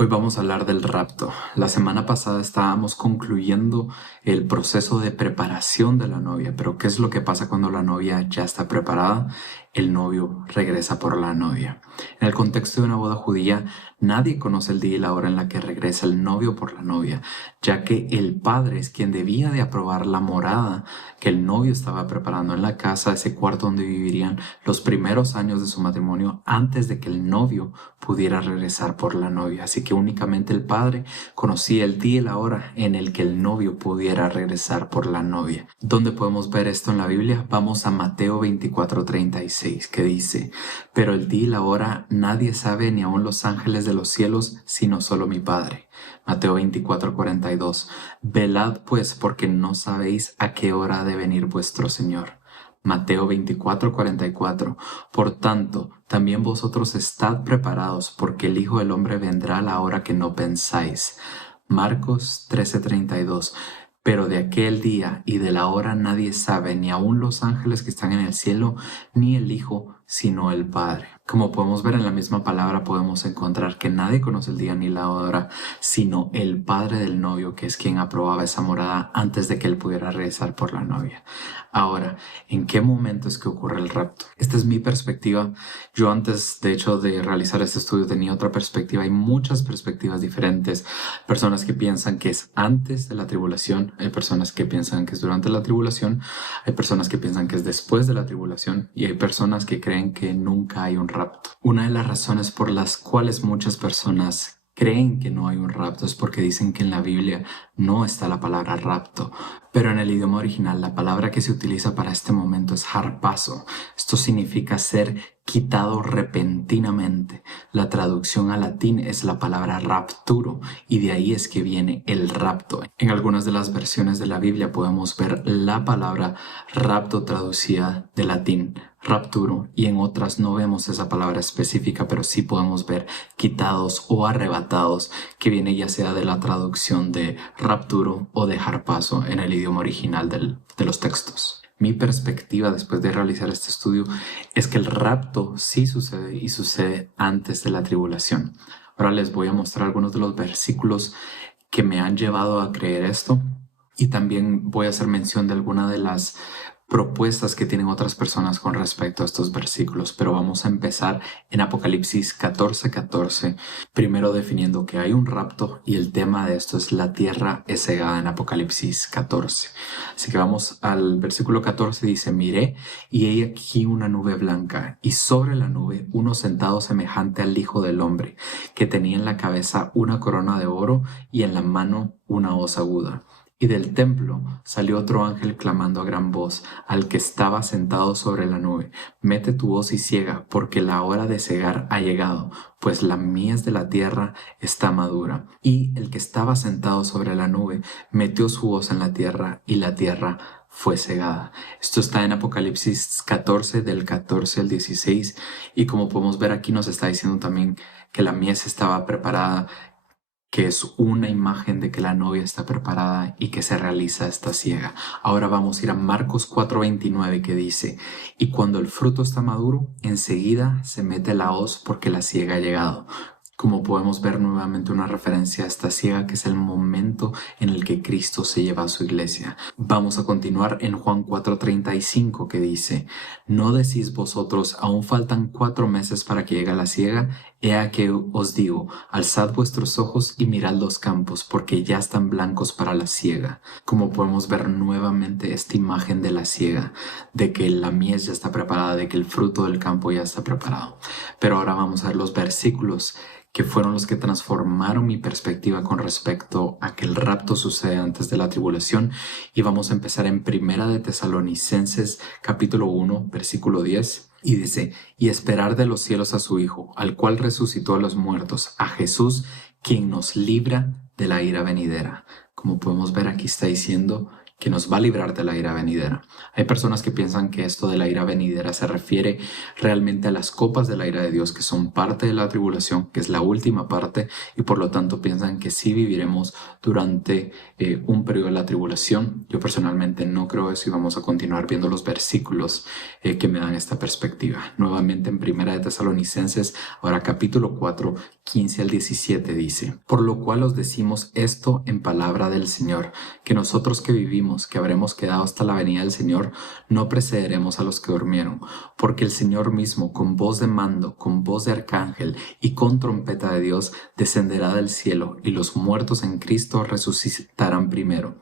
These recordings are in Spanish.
Hoy vamos a hablar del rapto. La semana pasada estábamos concluyendo el proceso de preparación de la novia, pero ¿qué es lo que pasa cuando la novia ya está preparada? El novio regresa por la novia. En el contexto de una boda judía, nadie conoce el día y la hora en la que regresa el novio por la novia, ya que el padre es quien debía de aprobar la morada que el novio estaba preparando en la casa, ese cuarto donde vivirían los primeros años de su matrimonio antes de que el novio pudiera regresar por la novia. Así que únicamente el padre conocía el día y la hora en el que el novio pudiera regresar por la novia. ¿Dónde podemos ver esto en la Biblia? Vamos a Mateo 24:36, que dice: pero el día y la hora nadie sabe, ni aun los ángeles de los cielos, sino solo mi Padre. Mateo 24:42. Velad pues, porque no sabéis a qué hora ha de venir vuestro Señor. Mateo 24:44. Por tanto, también vosotros estad preparados, porque el Hijo del Hombre vendrá a la hora que no pensáis. Marcos 13:32. Pero de aquel día y de la hora nadie sabe, ni aun los ángeles que están en el cielo, ni el Hijo, sino el Padre. Como podemos ver en la misma palabra, podemos encontrar que nadie conoce el día ni la hora, sino el padre del novio, que es quien aprobaba esa morada antes de que él pudiera regresar por la novia. Ahora, ¿en qué momento es que ocurre el rapto? Esta es mi perspectiva. Yo antes, de hecho, de realizar este estudio tenía otra perspectiva. Hay muchas perspectivas diferentes. Personas que piensan que es antes de la tribulación, hay personas que piensan que es durante la tribulación, hay personas que piensan que es después de la tribulación y hay personas que creen que nunca hay un rapto. Una de las razones por las cuales muchas personas creen que no hay un rapto es porque dicen que en la Biblia no está la palabra rapto, pero en el idioma original la palabra que se utiliza para este momento es harpazo. Esto significa ser quitado repentinamente. La traducción al latín es la palabra rapturo y de ahí es que viene el rapto. En algunas de las versiones de la Biblia podemos ver la palabra rapto traducida de latín, rapturo, y en otras no vemos esa palabra específica, pero sí podemos ver quitados o arrebatados, que viene ya sea de la traducción de rapturo o de harpazo en el idioma original de los textos. Mi perspectiva después de realizar este estudio es que el rapto sí sucede y sucede antes de la tribulación. Ahora les voy a mostrar algunos de los versículos que me han llevado a creer esto y también voy a hacer mención de alguna de las propuestas que tienen otras personas con respecto a estos versículos, pero vamos a empezar en Apocalipsis 14:14, primero definiendo que hay un rapto y el tema de esto es la tierra es cegada en Apocalipsis 14. Así que vamos al versículo 14, dice: miré y he aquí una nube blanca y sobre la nube uno sentado semejante al Hijo del Hombre, que tenía en la cabeza una corona de oro y en la mano una hoz aguda. Y del templo salió otro ángel clamando a gran voz al que estaba sentado sobre la nube: mete tu hoz y ciega, porque la hora de cegar ha llegado, pues la mies de la tierra está madura. Y el que estaba sentado sobre la nube metió su hoz en la tierra, y la tierra fue cegada. Esto está en Apocalipsis 14, del 14 al 16, y como podemos ver aquí nos está diciendo también que la mies estaba preparada, que es una imagen de que la novia está preparada y que se realiza esta siega. Ahora vamos a ir a Marcos 4:29, que dice: y cuando el fruto está maduro, enseguida se mete la hoz, porque la siega ha llegado. Como podemos ver nuevamente una referencia a esta siega, que es el momento en el que Cristo se lleva a su iglesia. Vamos a continuar en Juan 4:35, que dice: ¿no decís vosotros, aún faltan 4 meses para que llegue la siega? He aquí os digo, alzad vuestros ojos y mirad los campos, porque ya están blancos para la siega. Como podemos ver nuevamente esta imagen de la siega, de que la mies ya está preparada, de que el fruto del campo ya está preparado. Pero ahora vamos a ver los versículos que fueron los que transformaron mi perspectiva con respecto a que el rapto sucede antes de la tribulación. Y vamos a empezar en Primera de Tesalonicenses capítulo 1, versículo 10. Y dice: y esperar de los cielos a su Hijo, al cual resucitó a los muertos, a Jesús, quien nos libra de la ira venidera. Como podemos ver, aquí está diciendo que nos va a librar de la ira venidera. Hay personas que piensan que esto de la ira venidera se refiere realmente a las copas de la ira de Dios, que son parte de la tribulación, que es la última parte, y por lo tanto piensan que sí viviremos durante un periodo de la tribulación. Yo personalmente no creo eso y vamos a continuar viendo los versículos que me dan esta perspectiva. Nuevamente en Primera de Tesalonicenses, ahora capítulo 4, 15 al 17 dice: Por lo cual os decimos esto en palabra del Señor, que nosotros que vivimos, que habremos quedado hasta la venida del Señor, no precederemos a los que durmieron, porque el Señor mismo, con voz de mando, con voz de arcángel y con trompeta de Dios, descenderá del cielo, y los muertos en Cristo resucitarán primero.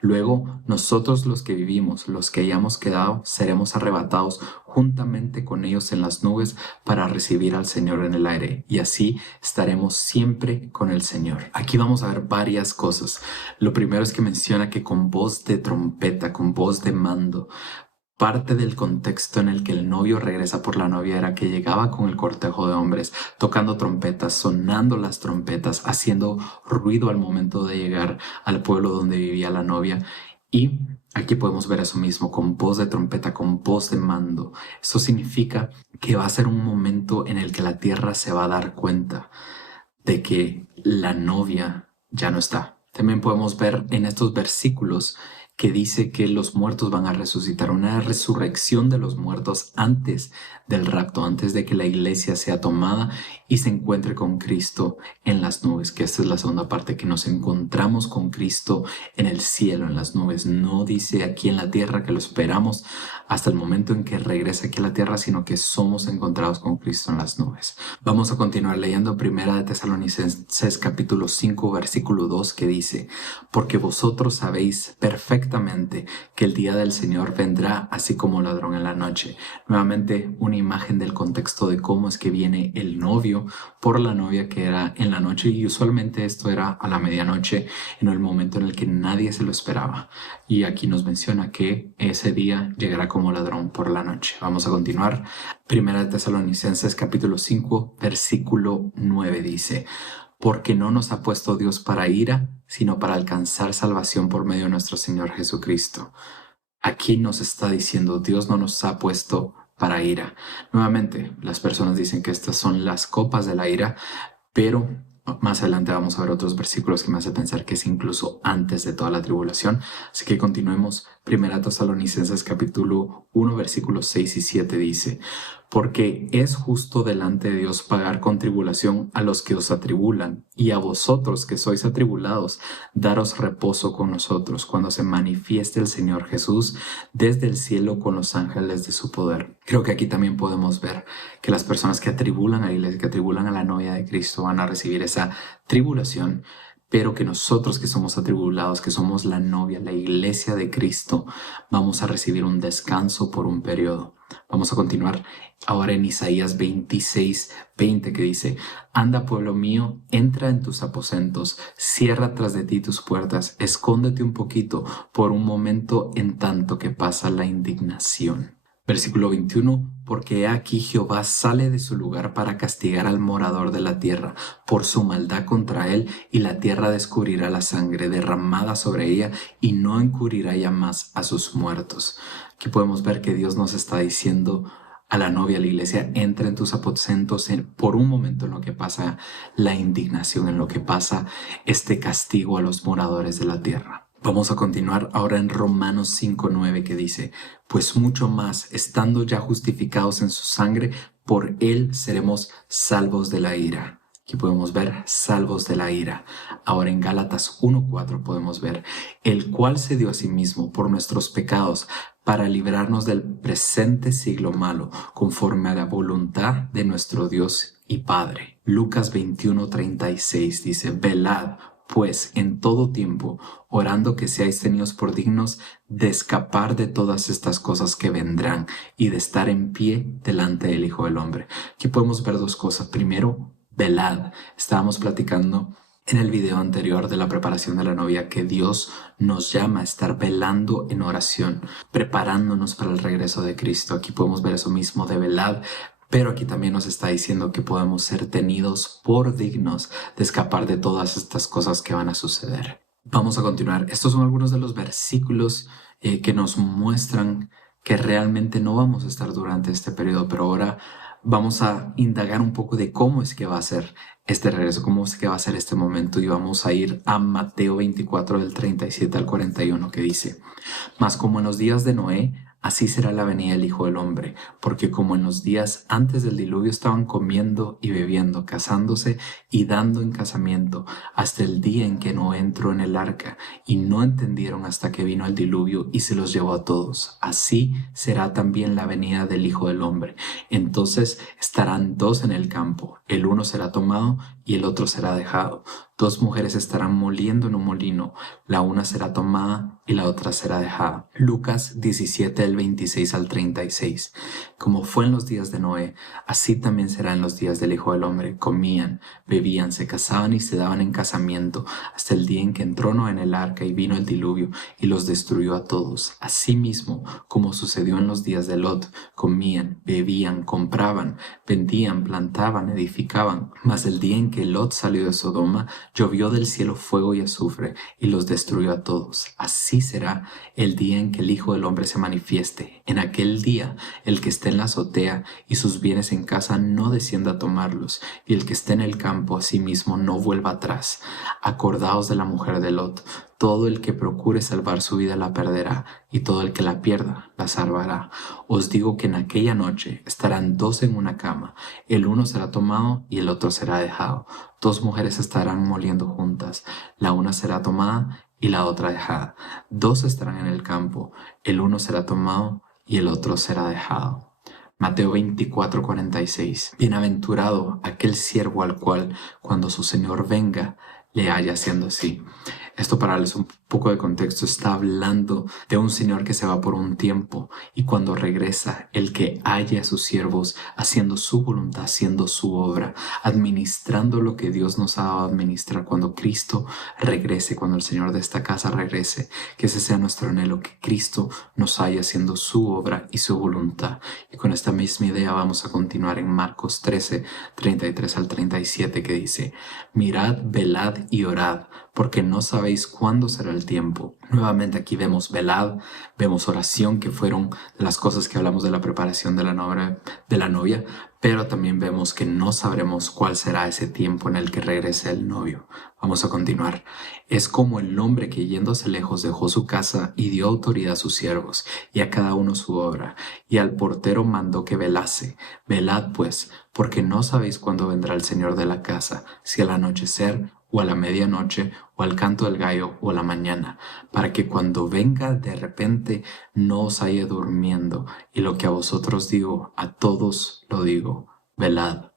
Luego nosotros los que vivimos, los que hayamos quedado, seremos arrebatados juntamente con ellos en las nubes para recibir al Señor en el aire, y así estaremos siempre con el Señor. Aquí vamos a ver varias cosas. Lo primero es que menciona que con voz de trompeta, con voz de mando. Parte del contexto en el que el novio regresa por la novia era que llegaba con el cortejo de hombres, tocando trompetas, sonando las trompetas, haciendo ruido al momento de llegar al pueblo donde vivía la novia. Y aquí podemos ver eso mismo, con voz de trompeta, con voz de mando. Eso significa que va a ser un momento en el que la tierra se va a dar cuenta de que la novia ya no está. También podemos ver en estos versículos que dice que los muertos van a resucitar, una resurrección de los muertos antes del rapto, antes de que la iglesia sea tomada y se encuentre con Cristo en las nubes, que esta es la segunda parte, que nos encontramos con Cristo en el cielo, en las nubes. No dice aquí en la tierra que lo esperamos hasta el momento en que regrese aquí a la tierra, sino que somos encontrados con Cristo en las nubes. Vamos a continuar leyendo Primera de Tesalonicenses capítulo 5 versículo 2, que dice: Porque vosotros sabéis perfectamente que el día del Señor vendrá así como ladrón en la noche. Nuevamente una imagen del contexto de cómo es que viene el novio por la novia, que era en la noche, y usualmente esto era a la medianoche, en el momento en el que nadie se lo esperaba. Y aquí nos menciona que ese día llegará como ladrón por la noche. Vamos a continuar. Primera de Tesalonicenses capítulo 5 versículo 9 dice: Porque no nos ha puesto Dios para ira, sino para alcanzar salvación por medio de nuestro Señor Jesucristo. Aquí nos está diciendo, Dios no nos ha puesto para ira. Nuevamente, las personas dicen que estas son las copas de la ira, pero más adelante vamos a ver otros versículos que me hacen pensar que es incluso antes de toda la tribulación. Así que continuemos. Primera Tesalonicenses capítulo 1 versículos 6 y 7 dice: Porque es justo delante de Dios pagar con tribulación a los que os atribulan, y a vosotros que sois atribulados, daros reposo con nosotros cuando se manifieste el Señor Jesús desde el cielo con los ángeles de su poder. Creo que aquí también podemos ver que las personas que atribulan a la iglesia, que atribulan a la novia de Cristo, van a recibir esa tribulación, pero que nosotros que somos atribulados, que somos la novia, la iglesia de Cristo, vamos a recibir un descanso por un periodo. Vamos a continuar ahora en Isaías 26:20, que dice: Anda, pueblo mío, entra en tus aposentos, cierra tras de ti tus puertas, escóndete un poquito por un momento en tanto que pasa la indignación. Versículo 21, porque he aquí Jehová sale de su lugar para castigar al morador de la tierra por su maldad contra él, y la tierra descubrirá la sangre derramada sobre ella y no encubrirá ya más a sus muertos. Aquí podemos ver que Dios nos está diciendo a la novia, a la iglesia: entra en tus aposentos por un momento en lo que pasa la indignación, en lo que pasa este castigo a los moradores de la tierra. Vamos a continuar ahora en Romanos 5:9, que dice: Pues mucho más, estando ya justificados en su sangre, por él seremos salvos de la ira. Aquí podemos ver salvos de la ira. Ahora en Gálatas 1:4 podemos ver: el cual se dio a sí mismo por nuestros pecados para librarnos del presente siglo malo, conforme a la voluntad de nuestro Dios y Padre. Lucas 21:36 dice: Velad pues en todo tiempo, orando que seáis tenidos por dignos de escapar de todas estas cosas que vendrán y de estar en pie delante del Hijo del Hombre. Aquí podemos ver dos cosas. Primero, velad. Estábamos platicando en el video anterior de la preparación de la novia que Dios nos llama a estar velando en oración, preparándonos para el regreso de Cristo. Aquí podemos ver eso mismo de velad. Pero aquí también nos está diciendo que podemos ser tenidos por dignos de escapar de todas estas cosas que van a suceder. Vamos a continuar. Estos son algunos de los versículos que nos muestran que realmente no vamos a estar durante este periodo, pero ahora vamos a indagar un poco de cómo es que va a ser este regreso, cómo es que va a ser este momento, y vamos a ir a Mateo 24 del 37 al 41, que dice: Mas como en los días de Noé, así será la venida del Hijo del Hombre, porque como en los días antes del diluvio estaban comiendo y bebiendo, casándose y dando en casamiento, hasta el día en que Noé entró en el arca, y no entendieron hasta que vino el diluvio y se los llevó a todos. Así será también la venida del Hijo del Hombre. Entonces estarán dos en el campo, el uno será tomado y el otro será dejado. Dos mujeres estarán moliendo en un molino, la una será tomada y la otra será dejada. Lucas 17, del 26 al 36. Como fue en los días de Noé, así también será en los días del Hijo del Hombre. Comían, bebían, se casaban y se daban en casamiento, hasta el día en que entró Noé en el arca y vino el diluvio y los destruyó a todos. Asimismo, como sucedió en los días de Lot, comían, bebían, compraban, vendían, plantaban, edificaban. Mas el día en que Lot salió de Sodoma, llovió del cielo fuego y azufre, y los destruyó a todos. Así será el día en que el Hijo del Hombre se manifieste. En aquel día, el que esté en la azotea y sus bienes en casa no descienda a tomarlos, y el que esté en el campo asimismo no vuelva atrás. Acordaos de la mujer de Lot. Todo el que procure salvar su vida la perderá, y todo el que la pierda la salvará. Os digo que en aquella noche estarán dos en una cama, el uno será tomado y el otro será dejado. Dos mujeres estarán moliendo juntas, la una será tomada y la otra dejada. Dos estarán en el campo, el uno será tomado y el otro será dejado. Mateo 24:46. Bienaventurado aquel siervo al cual, cuando su señor venga, le haya haciendo así. Esto, para darles un poco de contexto, está hablando de un señor que se va por un tiempo y cuando regresa, el que haya a sus siervos haciendo su voluntad, haciendo su obra, administrando lo que Dios nos ha dado a administrar cuando Cristo regrese, cuando el Señor de esta casa regrese. Que ese sea nuestro anhelo, que Cristo nos haya haciendo su obra y su voluntad. Y con esta misma idea vamos a continuar en Marcos 13, 33 al 37, que dice: Mirad, velad y orad, porque no sabéis cuándo será el tiempo. Nuevamente aquí vemos velad, vemos oración, que fueron de las cosas que hablamos de la preparación de la novia, pero también vemos que no sabremos cuál será ese tiempo en el que regrese el novio. Vamos a continuar. Es como el hombre que yéndose lejos dejó su casa y dio autoridad a sus siervos, y a cada uno su obra, y al portero mandó que velase. Velad pues, porque no sabéis cuándo vendrá el Señor de la casa, si al anochecer, o a la medianoche, o al canto del gallo, o a la mañana, para que cuando venga de repente no os haya durmiendo. Y lo que a vosotros digo, a todos lo digo: velad.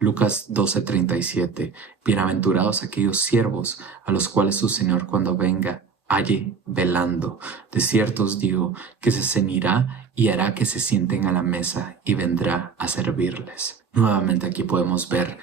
Lucas 12:37. Bienaventurados aquellos siervos a los cuales su Señor cuando venga halle velando. De cierto os digo que se ceñirá y hará que se sienten a la mesa y vendrá a servirles. Nuevamente aquí podemos ver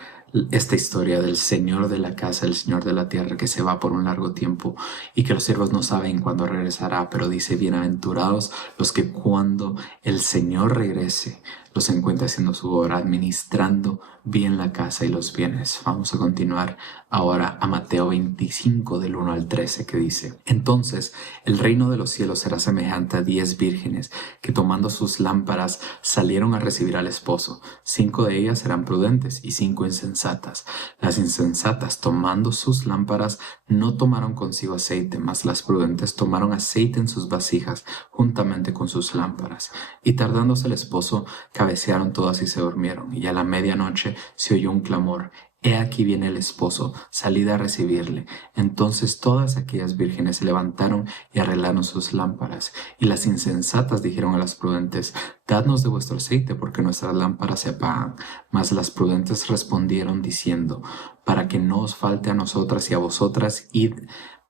esta historia del Señor de la casa, el Señor de la tierra, que se va por un largo tiempo y que los siervos no saben cuándo regresará, pero dice: bienaventurados los que cuando el Señor regrese los encuentre haciendo su obra, administrando bien la casa y los bienes. Vamos a continuar ahora a Mateo 25 del 1 al 13, que dice: Entonces el reino de los cielos será semejante a 10 vírgenes que, tomando sus lámparas, salieron a recibir al esposo. 5 de ellas eran prudentes y 5 insensatas. Las insensatas, tomando sus lámparas, no tomaron consigo aceite, mas las prudentes tomaron aceite en sus vasijas juntamente con sus lámparas. Y tardándose el esposo, cabecearon todas y se durmieron. Y a la medianoche se oyó un clamor: He aquí viene el esposo, salid a recibirle. Entonces todas aquellas vírgenes se levantaron y arreglaron sus lámparas. Y las insensatas dijeron a las prudentes: Dadnos de vuestro aceite, porque nuestras lámparas se apagan. Mas las prudentes respondieron diciendo: Para que no os falte a nosotras y a vosotras, id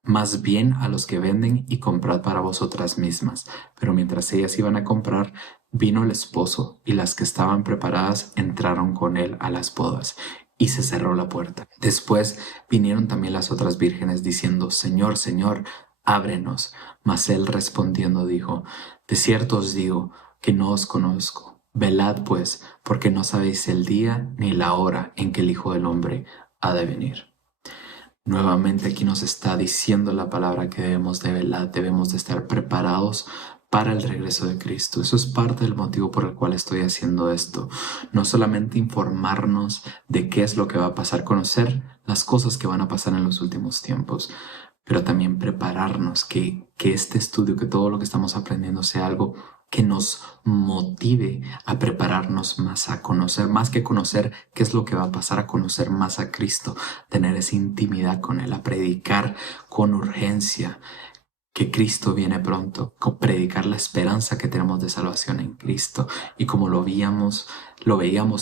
más bien a los que venden y comprad para vosotras mismas. Pero mientras ellas iban a comprar, vino el esposo, y las que estaban preparadas entraron con él a las bodas, y se cerró la puerta. Después vinieron también las otras vírgenes diciendo: Señor, Señor, ábrenos. Mas él respondiendo dijo: De cierto os digo que no os conozco. Velad pues, porque no sabéis el día ni la hora en que el Hijo del Hombre ha de venir. Nuevamente aquí nos está diciendo la palabra que debemos de velar, debemos de estar preparados para el regreso de Cristo. Eso es parte del motivo por el cual estoy haciendo esto. No solamente informarnos de qué es lo que va a pasar, conocer las cosas que van a pasar en los últimos tiempos, pero también prepararnos, que este estudio, que todo lo que estamos aprendiendo sea algo que nos motive a prepararnos más, a conocer, más que conocer qué es lo que va a pasar, a conocer más a Cristo, tener esa intimidad con Él, a predicar con urgencia que Cristo viene pronto, con predicar la esperanza que tenemos de salvación en Cristo. Y como lo veíamos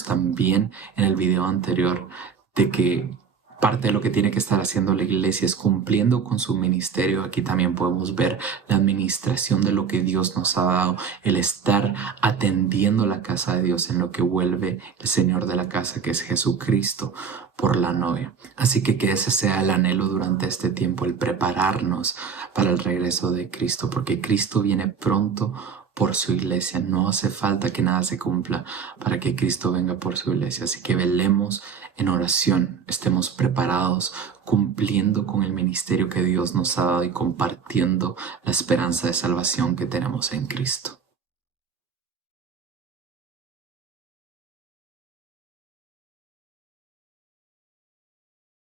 también en el video anterior, de que parte de lo que tiene que estar haciendo la iglesia es cumpliendo con su ministerio. Aquí también podemos ver la administración de lo que Dios nos ha dado, el estar atendiendo la casa de Dios en lo que vuelve el Señor de la casa, que es Jesucristo, por la novia. Así que ese sea el anhelo durante este tiempo, el prepararnos para el regreso de Cristo, porque Cristo viene pronto por su iglesia. No hace falta que nada se cumpla para que Cristo venga por su iglesia. Así que velemos en oración, estemos preparados, cumpliendo con el ministerio que Dios nos ha dado y compartiendo la esperanza de salvación que tenemos en Cristo.